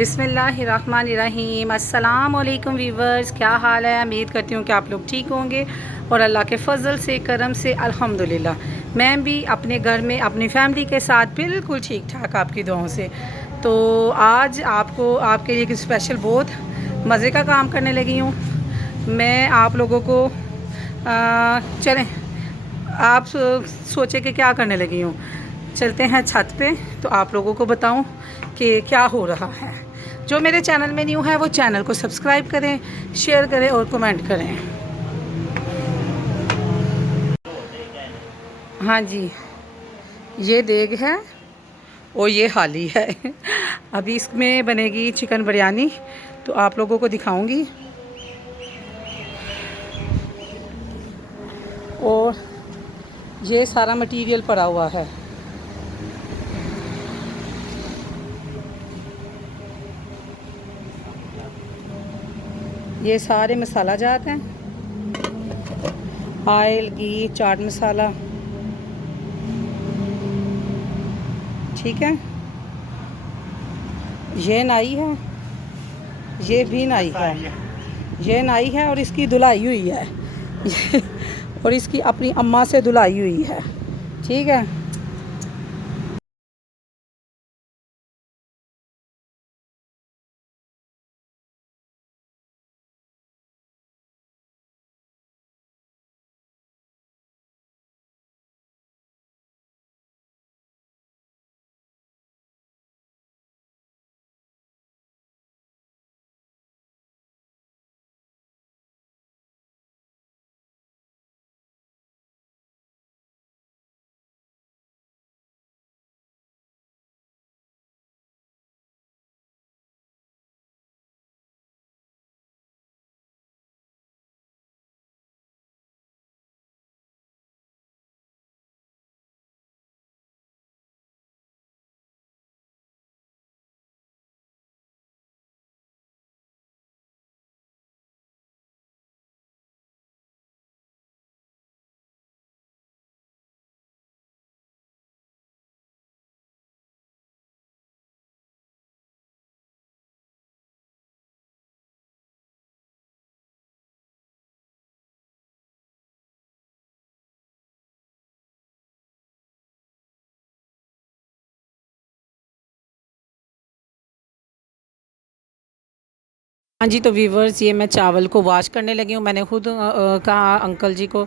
बिस्मिल्लाहिर्रहमानिर्रहीम। अस्सलाम वालेकुम वीवर्स, क्या हाल है। उम्मीद करती हूँ कि आप लोग ठीक होंगे और अल्लाह के फ़ज़ल से करम से अल्हम्दुलिल्लाह मैं भी अपने घर में अपनी फ़ैमिली के साथ बिल्कुल ठीक ठाक आपकी दुआओं से। तो आज आपके लिए एक स्पेशल बहुत मज़े का काम करने लगी हूँ। मैं आप लोगों को चलें, आप सोचे कि क्या करने लगी हूँ। चलते हैं छत पे तो आप लोगों को बताऊं कि क्या हो रहा है। जो मेरे चैनल में न्यू है वो चैनल को सब्सक्राइब करें, शेयर करें और कमेंट करें। हाँ जी, ये देग है और ये हाली है। अभी इसमें बनेगी चिकन बिरयानी, तो आप लोगों को दिखाऊंगी। और ये सारा मटेरियल पड़ा हुआ है। ये सारे मसाला जात हैं, ऑयल, घी, चाट मसाला, ठीक है। ये नाई है, ये भी नाई है, ये नाई है और इसकी धुलाई हुई है। और इसकी अपनी अम्मा से धुलाई हुई है, ठीक है। हाँ जी, तो वीवर्स, ये मैं चावल को वॉश करने लगी हूँ। मैंने खुद कहा अंकल जी को,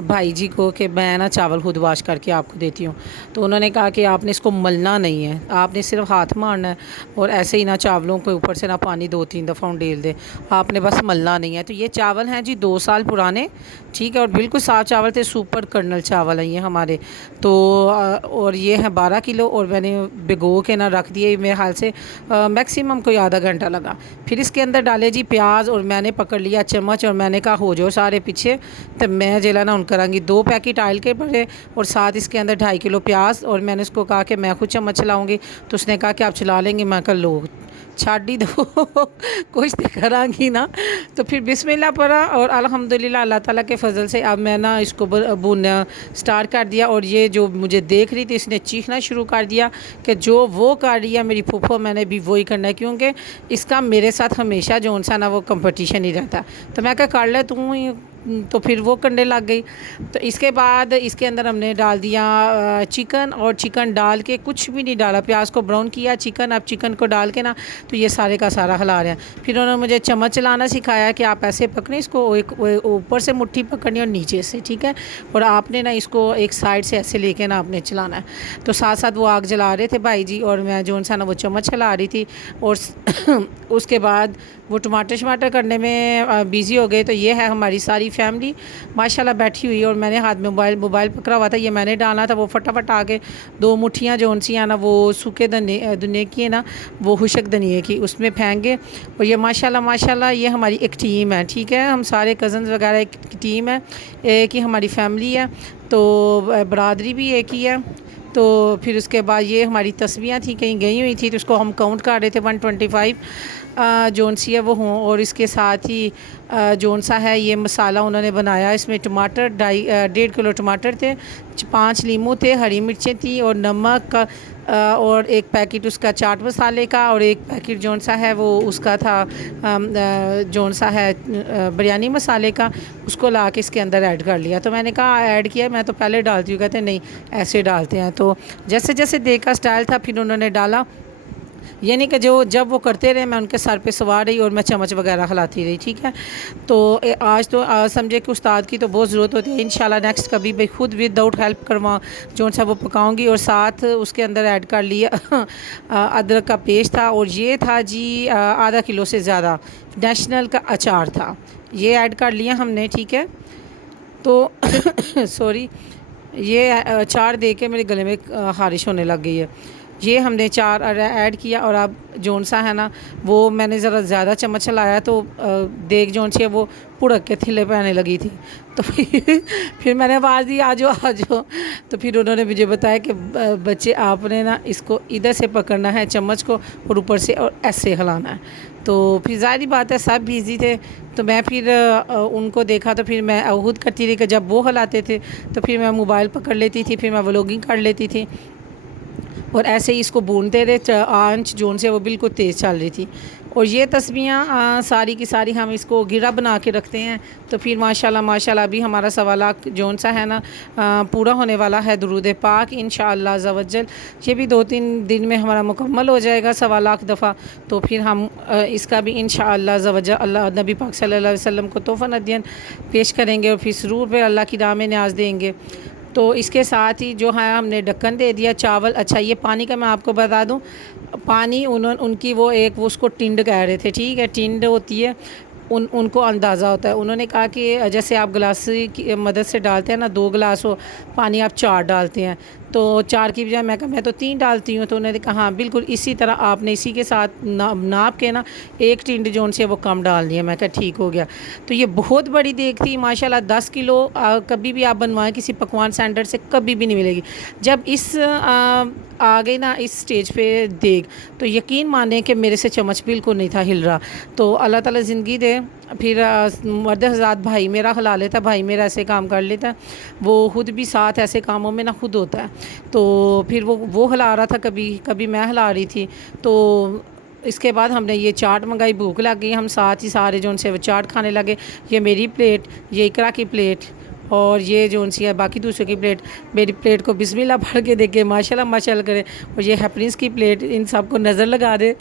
भाई जी को, कि मैं ना चावल खुद वॉश करके आपको देती हूँ। तो उन्होंने कहा कि आपने इसको मलना नहीं है, आपने सिर्फ हाथ मारना है और ऐसे ही ना चावलों के ऊपर से ना पानी 2-3 दफ़ा उंडेल दे, आपने बस मलना नहीं है। तो ये चावल हैं जी 2 साल पुराने, ठीक है, और बिल्कुल साफ़ चावल थे, सुपर कर्नल चावल हैं ये हमारे। तो और ये हैं 12 किलो और मैंने भिगो के ना रख दिए। मेरे ख्याल से मैक्सिमम कोई आधा घंटा लगा। फिर इसके अंदर डाले जी प्याज और मैंने पकड़ लिया चम्मच और मैंने कहा हो जाओ सारे पीछे। तो मैं जेला ना उन करांगी 2 पैकेट ऑयल के पड़े और साथ इसके अंदर 2.5 किलो प्याज। और मैंने उसको कहा कि मैं खुद चम्मच चलाऊँगी, तो उसने कहा कि आप चला लेंगे। मैं कहा लो छाड़ी दो। कुछ तो करांगी ना। तो फिर बिस्मिल्लाह पड़ा और अल्हम्दुलिल्लाह अल्लाह ताला के फ़ज़ल से अब मैं ना इसको भूनना स्टार्ट कर दिया। और ये जो मुझे देख रही थी इसने चीखना शुरू कर दिया कि जो वो कर रही है मेरी फूफो, मैंने भी वही करना है, क्योंकि इसका मेरे साथ हमेशा जो सा ना वो कंपटीशन ही रहता। तो मैं क्या कर ले तू ही, तो फिर वो करने लग गई। तो इसके बाद इसके अंदर हमने डाल दिया चिकन, और चिकन डाल के कुछ भी नहीं डाला, प्याज को ब्राउन किया चिकन। अब चिकन को डाल के ना तो ये सारे का सारा हिला रहे हैं। फिर उन्होंने मुझे चम्मच चलाना सिखाया कि आप ऐसे पकड़ें इसको, एक ऊपर से मुट्ठी पकड़नी और नीचे से, ठीक है। और आपने ना इसको एक साइड से ऐसे लेके ना आपने चलाना है। तो साथ साथ वो आग जला रहे थे भाई जी और मैं जो सा ना वो चम्मच चला रही थी। और उसके बाद वो टमाटर शमाटर करने में बिज़ी हो गए। तो ये है हमारी सारी फैमिली माशाल्लाह बैठी हुई, और मैंने हाथ में मोबाइल पकड़ा हुआ था, ये मैंने डालना था। वो फटाफट आके 2 मुट्ठियाँ जो सी ना वो सूखे धनिए की है ना, वो खुशक धनिए की, उसमें फेंके। और ये माशाल्लाह ये हमारी एक टीम है, ठीक है। हम सारे कज़न्स वगैरह एक टीम है, एक ही हमारी फैमिली है। तो बरादरी भी एक ही है। तो फिर उसके बाद ये हमारी तस्वीरें थी कहीं गई हुई थी, तो उसको हम काउंट कर रहे थे 125 जोन सी है वो हों। और इसके साथ ही जोन सा है ये मसाला उन्होंने बनाया। इसमें टमाटर 1.5 किलो टमाटर थे, 5 लीमू थे, हरी मिर्चें थी और नमक और एक पैकेट उसका चाट मसाले का और एक पैकेट जौन सा है वो उसका था जौन सा है बिरयानी मसाले का, उसको ला के इसके अंदर ऐड कर लिया। तो मैंने कहा ऐड किया, मैं तो पहले डालती हूँ, कहते नहीं ऐसे डालते हैं। तो जैसे जैसे देखा स्टाइल था फिर उन्होंने डाला, यानी कि जो जब वो करते रहे मैं उनके सर पे सवार रही और मैं चम्मच वगैरह हिलाती रही। ठीक है, तो आज तो समझे कि उस्ताद की तो बहुत ज़रूरत होती है। इंशाल्लाह नेक्स्ट कभी भाई खुद विदाउट हेल्प करवा जो सा वो पकाऊंगी। और साथ उसके अंदर ऐड कर लिया अदरक का पेस्ट था और ये था जी आधा किलो से ज़्यादा नेशनल का अचार था, ये ऐड कर लिया हमने। ठीक है, तो सॉरी, ये अचार दे के मेरे गले में ख़ारिश होने लग गई है। ये हमने चार ऐड किया और अब जौन सा है ना वो मैंने ज़रा ज़्यादा चम्मच चलाया तो देख जौन सी है वो पुड़क के थिले पे आने लगी थी। तो फिर मैंने आवाज़ दी आ जाओ। तो फिर उन्होंने मुझे बताया कि बच्चे आपने ना इसको इधर से पकड़ना है चम्मच को और ऊपर से और ऐसे हिलाना है। तो फिर ज़ाहिर बात है सब बिज़ी थे, तो मैं फिर उनको देखा तो फिर मैं खुद करती रही कि जब वो हिलाते थे तो फिर मैं मोबाइल पकड़ लेती थी, फिर मैं व्लॉगिंग कर लेती थी और ऐसे ही इसको भूनते रहे। आंच जोन से वो बिल्कुल तेज़ चल रही थी। और ये तस्बीहां सारी की सारी हम इसको गिरा बना के रखते हैं। तो फिर माशाल्लाह माशाल्लाह अभी हमारा 1.25 लाख जोन सा है ना पूरा होने वाला है दुरूद पाक इंशाअल्लाह ज़वज्जल। ये भी 2-3 दिन में हमारा मुकम्मल हो जाएगा 1.25 लाख दफ़ा। तो फिर हम इसका भी इंशाअल्लाह ज़वज्जल अल्लाह नबी पाक सल्लल्लाहु अलैहि वसल्लम को तोहफ़ा नदियन पेश करेंगे और फिर सुरूर पर अल्लाह की राह में न्याज देंगे। तो इसके साथ ही जो है हमने ढक्कन दे दिया चावल। अच्छा, ये पानी का मैं आपको बता दूं, पानी उनकी वो एक वो उसको टिंड कह रहे थे। ठीक है, टिंड होती है, उनको अंदाज़ा होता है। उन्होंने कहा कि जैसे आप गिलास की मदद से डालते हैं ना 2 गिलास हो पानी, आप 4 डालते हैं, तो 4 की बजाय मैं कहा मैं तो 3 डालती हूँ। तो उन्होंने कहा हाँ बिल्कुल इसी तरह आपने इसी के साथ नाप के ना एक टिंड जोन से वो कम डालनी है। मैं कहा ठीक हो गया। तो ये बहुत बड़ी देग थी माशाल्लाह, 10 किलो कभी भी आप बनवाएं किसी पकवान सेंटर से कभी भी नहीं मिलेगी। जब इस आ गई ना इस स्टेज पे देग, तो यकीन माने कि मेरे से चम्मच बिल्कुल नहीं था हिल रहा। तो अल्लाह ताला ज़िंदगी दे। फिर मर्द हज़रात भाई मेरा हिला लेता, भाई मेरा ऐसे काम कर लेता, वो खुद भी साथ ऐसे कामों में ना खुद होता है। तो फिर वो हिला रहा था, कभी कभी मैं हिला रही थी। तो इसके बाद हमने ये चाट मंगाई, भूख लग गई, हम साथ ही सारे जो उनसे वो चाट खाने लगे। ये मेरी प्लेट, ये इकरा की प्लेट और ये जो उनसी है बाकी दूसरों की प्लेट। मेरी प्लेट को बिस्मिल्लाह पढ़ के देखे माशाल्लाह माशाल्लाह करे। और ये हैप्पीनेस की प्लेट इन सबको नज़र लगा दे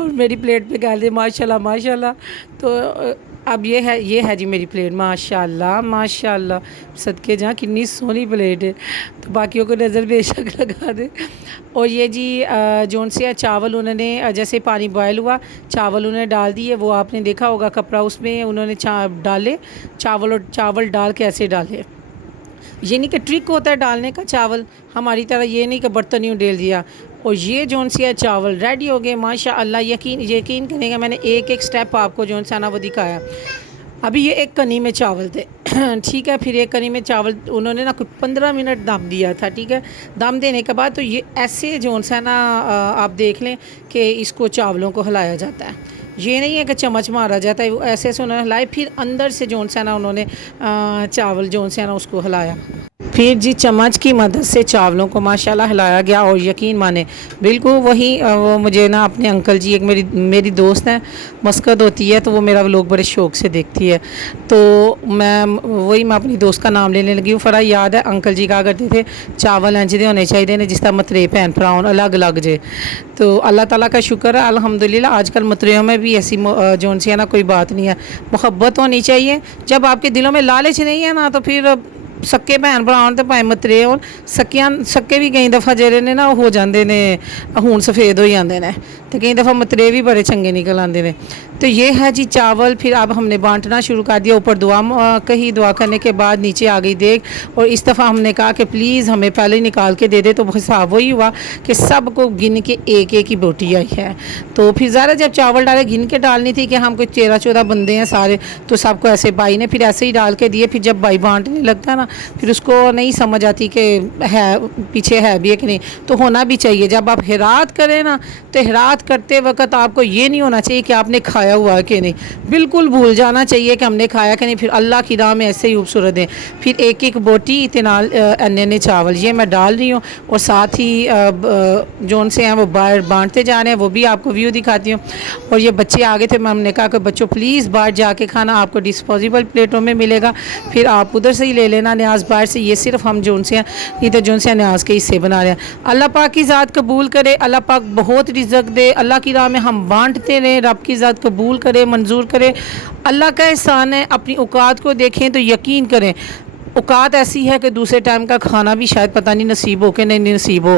और मेरी प्लेट पे डाल दे माशाल्लाह माशाल्लाह। तो अब ये है जी मेरी प्लेट माशाल्लाह माशाल्लाह, सदके जहाँ कितनी सोहनी प्लेट है। तो बाकियों को नज़र बेशक लगा दे। और ये जी जोन से चावल उन्होंने जैसे पानी बॉयल हुआ चावल उन्होंने डाल दिए, वो आपने देखा होगा कपड़ा उसमें उन्होंने डाले चावल, और चावल डाल के ऐसे डाले। ये नहीं कि ट्रिक होता है डालने का चावल हमारी तरह, ये नहीं कि बर्तन यूँ डाल दिया। और ये जोन सी चावल रेडी हो गए माशाअल्लाह। यकीन करेंगे मैंने एक एक स्टेप आपको जोन सा ना वो दिखाया। अभी ये एक कनी में चावल थे ठीक है, फिर एक कनी में चावल उन्होंने ना कुछ 15 मिनट दम दिया था। ठीक है, दम देने के बाद तो ये ऐसे जोन सा ना आप देख लें कि इसको चावलों को हिलाया जाता है, ये नहीं है कि चम्मच मारा जाता है। ऐसे ऐसे उन्होंने हिलाए, फिर अंदर से जोन सा ना उन्होंने चावल जोन से ना उसको हिलाया, फिर जी चम्मच की मदद से चावलों को माशाल्लाह हिलाया गया। और यकीन माने बिल्कुल वही वो मुझे ना अपने अंकल जी, एक मेरी दोस्त हैं मस्कत होती है, तो वो मेरा व्लॉग बड़े शौक़ से देखती है। तो मैं अपनी दोस्त का नाम लेने लगी हूँ। फरा याद है अंकल जी कहा करते थे चावल इंज दे होने चाहिए ने जिस तरह मतरे भैन भरा अलग अलग जे। तो अल्लाह ताला का शुक्र है अल्हम्दुलिल्लाह आजकल मतरियों में भी ऐसी जोन सी है ना कोई बात नहीं है, मोहब्बत होनी चाहिए। जब आपके दिलों में लालच नहीं है ना तो फिर सक्के भैन भरा तो भाएं मतरे हो सक्के भी कई दफ़ा जेरे ने ना हो जाते ने हून सफ़ेद हो जाते हैं, तो कई दफ़ा मतरे भी बड़े चंगे निकल आते हैं। तो ये है जी चावल। फिर अब हमने बांटना शुरू कर दिया, ऊपर दुआ कही, दुआ करने के बाद नीचे आ गई देख। और इस दफ़ा हमने कहा कि प्लीज़ हमें पहले ही निकाल के दे दे, तो हिसाब वही हुआ कि सबको गिन के एक एक ही बोटी आई है। तो फिर ज़्यादा जब चावल डाले गिन के डालनी थी कि हम कोई 13-14 बंदे हैं सारे, तो सबको ऐसे भाई ने फिर ऐसे ही डाल के दिए। फिर जब भाई बांटने लगता है ना फिर उसको नहीं समझ आती कि है पीछे है भी है कि नहीं। तो होना भी चाहिए, जब आप हिरात करें ना तो हिरात करते वक्त आपको ये नहीं होना चाहिए कि आपने खाया हुआ है कि नहीं, बिल्कुल भूल जाना चाहिए कि हमने खाया कि नहीं। फिर अल्लाह की राह में ऐसे ही खूबसूरत दें। फिर एक एक बोटी इतना अन्य चावल ये मैं डाल रही हूँ, और साथ ही जो उनसे हैं वो बाहर बांटते जा रहे हैं, वो भी आपको व्यू दिखाती हूँ। और ये बच्चे आगे थे, हमने कहा कि बच्चों प्लीज़ बाहर जाके खाना, आपको डिस्पोजेबल प्लेटों में मिलेगा, फिर आप उधर से ही ले लेना न्याज बाहर से। ये सिर्फ हम जो उनसे इधर जो उनसे न्याज के हिस्से बना रहे हैं। अल्लाह पाक की ज़ात कबूल करे, अल्लाह पाक बहुत रिज़्क दे, अल्लाह की राह में हम बांटते रहें, रब की ज़ात कबूल करे, मंजूर करे। अल्लाह का एहसान है, अपनी औकात को देखें तो यकीन करें औकात ऐसी है कि दूसरे टाइम का खाना भी शायद पता नहीं नसीब हो कि नहीं नसीब हो।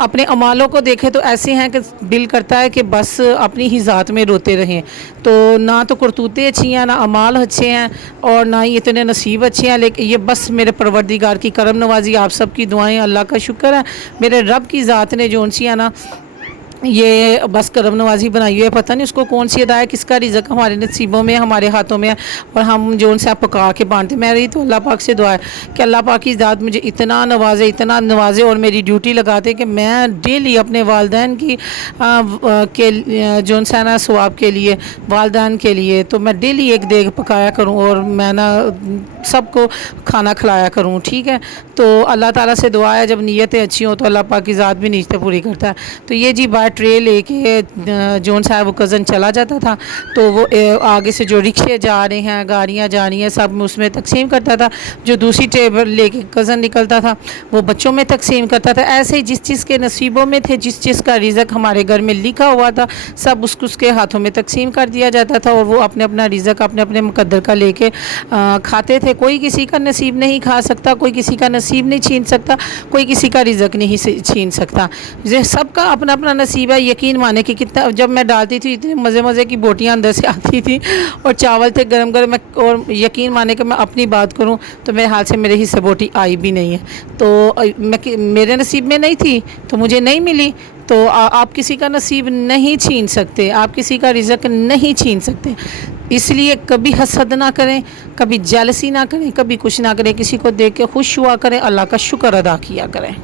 अपने अमालों को देखें तो ऐसे हैं कि दिल करता है कि बस अपनी ही ज़ात में रोते रहें। तो ना तो करतूतें अच्छी हैं, ना अमाल अच्छे हैं, और ना ही इतने नसीब अच्छे हैं। लेकिन ये बस मेरे परवरदिगार की करम नवाजी, आप सब की दुआएं, अल्लाह का शुक्र है मेरे रब की ज़ात ने जो उनसी है ना ये बस करम नवाजी बनाई हुई है। पता नहीं उसको कौन सी अदा है, किसका रिज़्क हमारे नसीबों में, हमारे हाथों में है, और हम जो उनसे आप पका के बांटते। मेरी तो अल्लाह पाक से दुआ है कि अल्लाह पाक की ज़ात मुझे इतना नवाजे और मेरी ड्यूटी लगाते कि मैं डेली अपने वालदैन की के जो उनसे ना सवाब के लिए, वालदैन के लिए, तो मैं डेली एक देग पकाया करूँ और मैं ना सबको खाना खिलाया करूँ। ठीक है, तो अल्लाह ताला से दुआ है जब नीयतें अच्छी हों तो अल्लाह पाक की ज़ात भी नीयतें पूरी करता है। तो ये जी बाहर ट्रे लेके जोन साहब वो कज़न चला जाता था, तो वो आगे से जो रिक्शे जा रहे हैं, गाड़ियाँ जा रही हैं, सब उसमें तकसीम करता था। जो दूसरी टेबल लेके कज़न निकलता था वो बच्चों में तकसीम करता था। ऐसे ही जिस चीज़ के नसीबों में थे, जिस चीज़ का रिज़्क हमारे घर में लिखा हुआ था, सब उसके हाथों में तकसीम कर दिया जाता था, और वो अपने अपना रिज़्क अपने अपने मुकद्दर का लेके खाते थे। कोई किसी का नसीब नहीं खा सकता, कोई किसी का नसीब नहीं छीन सकता, कोई किसी का रिज़्क नहीं छीन सकता। सबका अपना अपना नसीब है। यकीन माने कि कितना जब मैं डालती थी इतने मज़े की बोटियाँ अंदर से आती थी, और चावल थे गरम गरम। और यकीन माने कि मैं अपनी बात करूँ तो मेरे हाथ से मेरे हिस्से बोटी आई भी नहीं है। तो मेरे नसीब में नहीं थी तो मुझे नहीं मिली। तो आप किसी का नसीब नहीं छीन सकते, आप किसी का रिज़्क नहीं छीन सकते। इसलिए कभी हसद ना करें, कभी जेलसी ना करें, कभी कुछ ना करें, किसी को देख के खुश हुआ करें, अल्लाह का शुक्र अदा किया करें।